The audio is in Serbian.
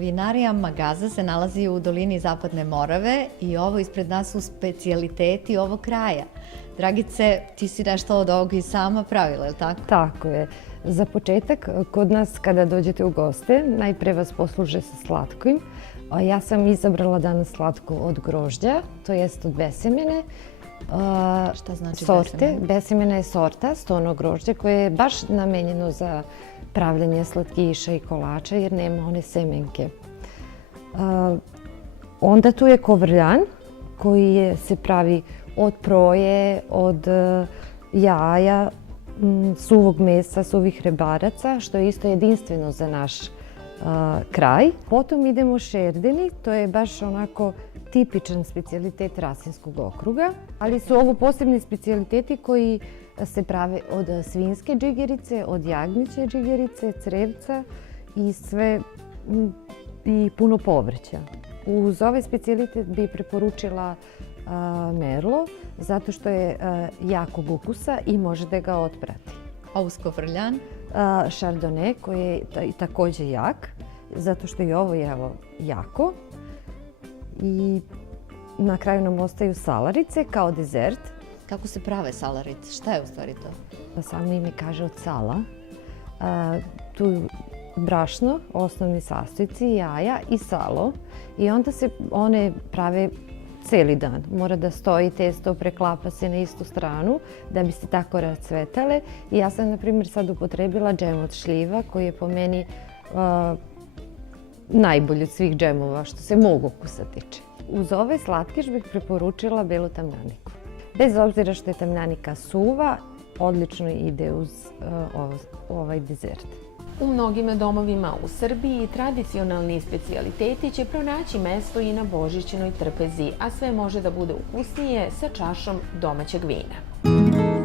Vinarija Magaza se nalazi u dolini Zapadne Morave i ovo ispred nas su specijaliteti ovog kraja. Dragice, ti si nešto od ovog i sama pravila, je li tako? Tako je. Za početak, kod nas kada dođete u goste, najpre vas posluže sa slatkim. Ja sam izabrala danas slatko od grožđa, to jest od besemene. Šta znači sorte? besemena? Besemena je sorta, stono grožđe, koje je baš namenjeno za pravljanje slatkiša i kolača jer nema one semenke. Onda tu je kovrljan koji se pravi od proje, od jaja, suvog mesa, suvih rebaraca, što je isto jedinstveno za naš kraj. Potom idemo šerdeni, to je baš onako tipičan specijalitet Rasinskog okruga, ali su ovo posebni specijaliteti koji se prave od svinjske džigerice, od jagnjeće džigerice, crevca i sve i puno povrća. Uz ovaj specijalitet bi preporučila merlo, zato što je jakog ukusa i možete ga otprati. A uz kovrljan? Chardonnay koji je također jak, zato što je ovo jako. I na kraju nam ostaju salarice kao dezert. Kako se prave salarice? Šta je u stvari to? Samo ime kaže od sala. Tu brašno, osnovni sastojci, jaja i salo. I onda se one prave cijeli dan. Mora da stoji testo, preklapa se na istu stranu da bi se tako rascvetale. I ja sam, na primjer, sad upotrebila džem od šljiva koji je po meni najbolji od svih džemova što se mog ukusa tiče. Uz ovaj slatkiš bih preporučila belu tamjaniku. Bez obzira što je tamjanika suva, odlično ide uz ovaj dezert. U mnogim domovima u Srbiji tradicionalni specijaliteti će pronaći mesto i na božićnoj trpezi, a sve može da bude ukusnije sa čašom domaćeg vina.